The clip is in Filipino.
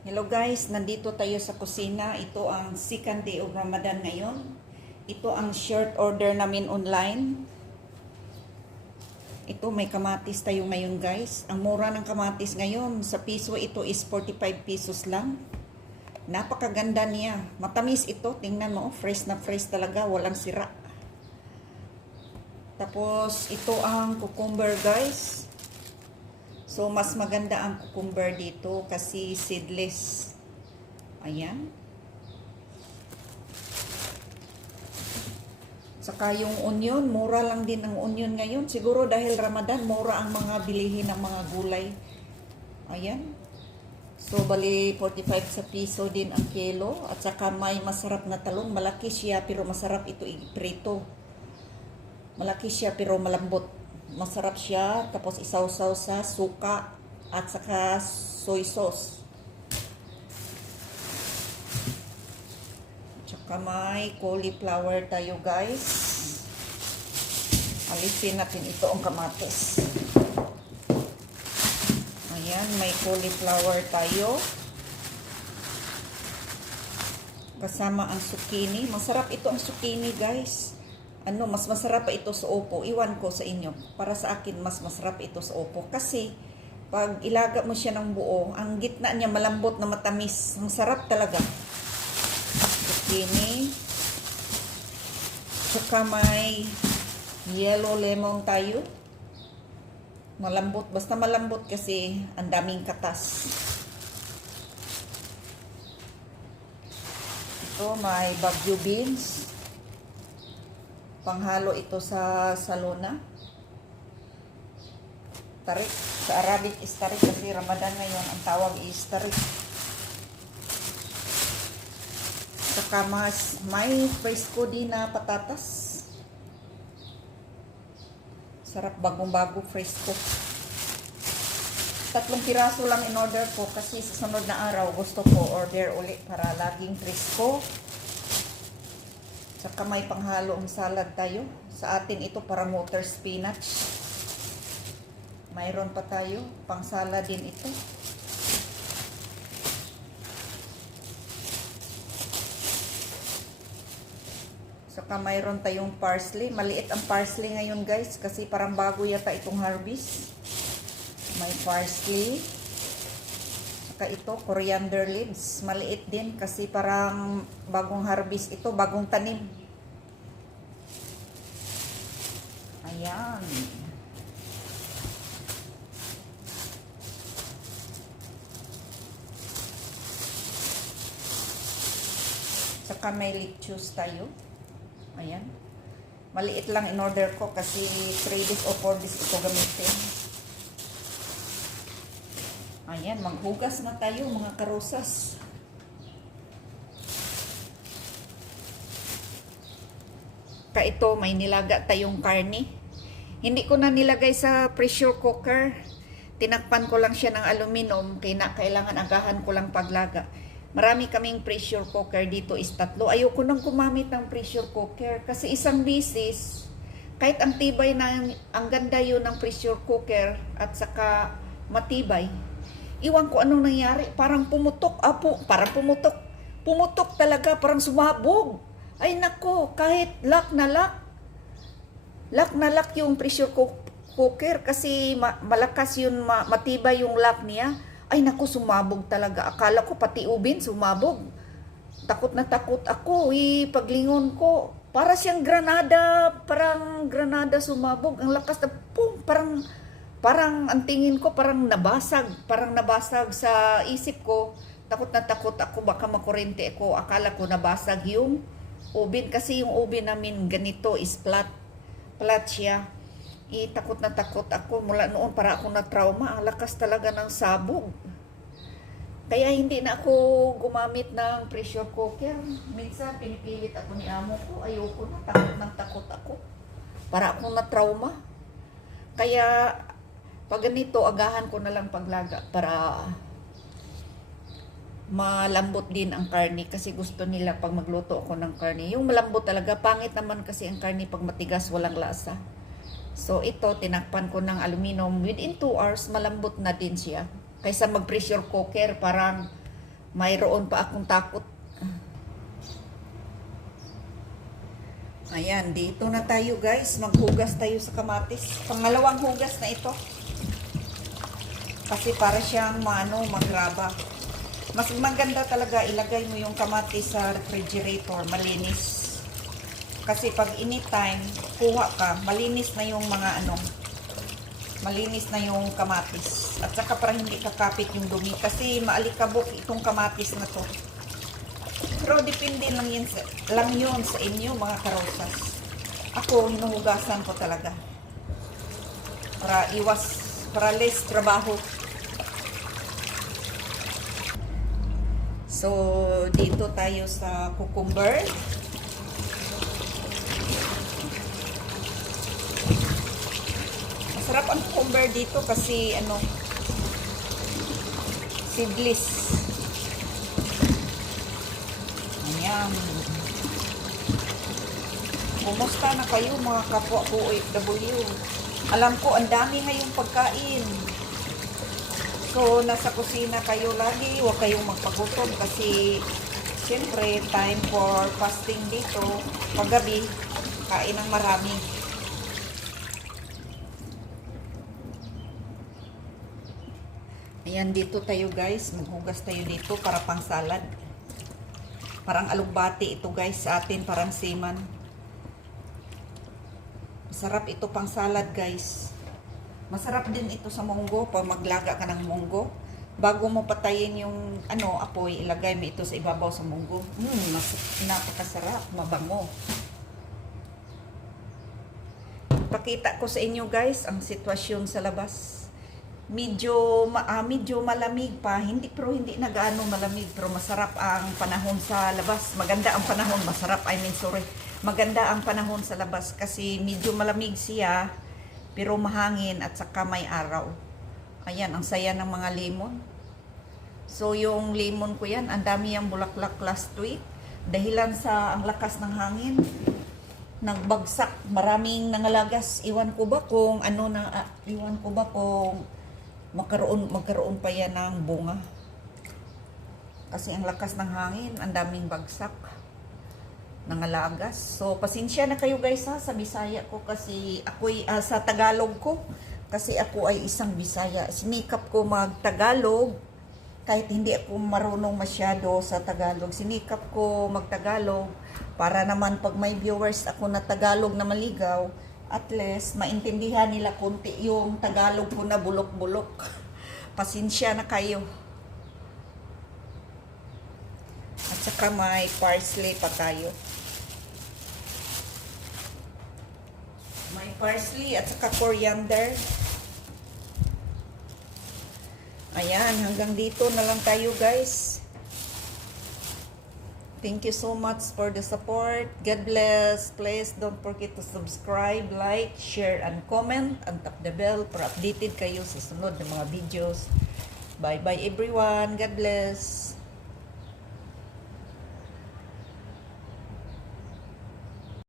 Hello guys, nandito tayo sa kusina. Ito ang second day of Ramadan ngayon. Ito ang short order namin online. Ito may kamatis tayo ngayon guys. Ang mura ng kamatis ngayon sa piso ito is 45 pesos lang. Napakaganda niya. Matamis ito. Tingnan mo, fresh na fresh talaga. Walang sira. Tapos ito ang cucumber guys. So, mas maganda ang cucumber dito kasi seedless. Ayan. Saka yung onion, mura lang din ang onion ngayon. Siguro dahil Ramadan, mura ang mga bilihin ng mga gulay. Ayan. So, bali 45 sa piso din ang kilo. At saka may masarap na talong. Malaki siya pero masarap ito iprito. Malaki siya pero malambot. Masarap siya, tapos isawsaw sa suka at saka soy sauce. Tsaka may cauliflower tayo guys. Alisin natin ito ang kamatis. Ayan, may cauliflower tayo. Kasama ang zucchini. Masarap ito ang zucchini guys. Mas masarap pa ito sa opo. Iwan ko sa inyo. Para sa akin, mas masarap ito sa opo. Kasi, pag ilaga mo siya ng buo, ang gitna niya malambot na matamis. Ang sarap talaga. Zucchini. Tsaka may yellow lemon tayo. Malambot. Basta malambot kasi ang daming katas. Ito, may bagyo beans. Panghalo ito sa salona. Tarik. Sa Arabic is tarik kasi Ramadan ngayon. Ang tawag is tarik. Saka may presko din na patatas. Sarap bagong-bago presko. 3 piraso lang in order ko kasi sa sunod na araw gusto ko order ulit para laging presko. Saka may panghalo ang salad tayo. Sa atin ito parang water spinach. Mayroon pa tayo. Pang salad din ito. Saka mayroon tayong parsley. Maliit ang parsley ngayon guys. Kasi parang bago yata itong harvest. May parsley. Saka ito, coriander leaves. Maliit din kasi parang bagong harvest ito, bagong tanim. Ayan. Saka may lettuce tayo. Ayan. Maliit lang in order ko kasi 3 days o 4 days ito gamitin. Ayan, maghugas na tayo mga karosas. Ito, may nilaga tayong karne. Hindi ko na nilagay sa pressure cooker. Tinakpan ko lang siya ng aluminum. Kailangan agahan ko lang paglaga. Marami kaming pressure cooker dito is 3. Ayoko nang gumamit ng pressure cooker. Kasi isang bisis, kahit ang tibay na, ang ganda yun ng pressure cooker at saka matibay. Iwan ko anong nangyari. Parang pumutok. Parang pumutok. Pumutok talaga. Parang sumabog. Ay nako, kahit lock na lock. Lock na lock yung pressure cooker. Kasi malakas yun, matibay yung lock niya. Ay nako, sumabog talaga. Akala ko pati ubin sumabog. Takot na takot ako. Paglingon ko. Para siyang granada. Parang granada sumabog. Ang lakas na pum. Parang ang tingin ko parang nabasag sa isip ko. Takot na takot ako baka makurente ako. Akala ko nabasag yung ubin kasi yung ubin namin ganito is flat siya. Takot na takot ako mula noon, para ako na trauma. Ang lakas talaga ng sabog. Kaya hindi na ako gumamit ng pressure cooker. Minsan pinipilit ako ni amo ko. Ayoko na, takot ako. Para ako na trauma. Kaya pag ganito, agahan ko na lang paglaga para malambot din ang karne. Kasi gusto nila pag magluto ako ng karne. Yung malambot talaga, pangit naman kasi ang karne pag matigas, walang lasa. So ito, tinakpan ko ng aluminum. Within 2 hours, malambot na din siya. Kaysa mag-pressure cooker, parang mayroon pa akong takot. Ayan, dito na tayo guys. Maghugas tayo sa kamatis. Pangalawang hugas na ito. Kasi para siyang magraba. Mas maganda talaga ilagay mo yung kamatis sa refrigerator, malinis. Kasi pag anytime kuha ka, malinis na yung malinis na yung kamatis. At saka para hindi kakapit yung dumi kasi maalikabok itong kamatis na to. Pero depende lang yun sa inyo mga karosas. Ako, hinuhugasan ko talaga. Para less trabaho. So, dito tayo sa cucumber. Masarap ang cucumber dito kasi seedless. Ayan. Kumusta na kayo mga kapwa ko OFW? Alam ko ang dami ngayong pagkain. So, nasa kusina kayo lagi, huwag kayong magpagutom kasi siyempre, time for fasting dito. Paggabi, kain ng marami. Ayan, dito tayo guys. Maghugas tayo dito para pang salad. Parang alugbati ito guys sa atin, parang seaman. Masarap ito pang salad guys. Masarap din ito sa munggo, pag maglaga ka ng munggo. Bago mo patayin yung apoy, ilagay mo ito sa ibabaw sa munggo. Napakasarap, mabango. Pakita ko sa inyo guys ang sitwasyon sa labas. Medyo malamig pa, pero hindi na gaano malamig, pero masarap ang panahon sa labas. Maganda ang panahon, maganda ang panahon sa labas kasi medyo malamig siya. Pero mahangin at saka may araw. Ayan, ang saya ng mga lemon. So, yung lemon ko yan, ang dami yung bulaklak last week. Dahilan sa ang lakas ng hangin, nagbagsak, maraming nangalagas. Iwan ko ba kung magkaroon pa yan ng bunga. Kasi ang lakas ng hangin, ang daming bagsak. Nangalagas. So, pasensya na kayo guys sa Bisaya ko kasi ako'y sa Tagalog ko. Kasi ako ay isang Bisaya. Sinikap ko mag-Tagalog kahit hindi ako marunong masyado sa Tagalog. Sinikap ko mag-Tagalog para naman pag may viewers ako na Tagalog na maligaw, at least maintindihan nila konti yung Tagalog ko na bulok-bulok. Pasensya na kayo. At saka may parsley pa tayo. May parsley at saka coriander. Ayan, hanggang dito na lang tayo guys. Thank you so much for the support. God bless. Please don't forget to subscribe, like, share, and comment. And tap the bell para updated kayo sa sunod ng mga videos. Bye-bye everyone. God bless.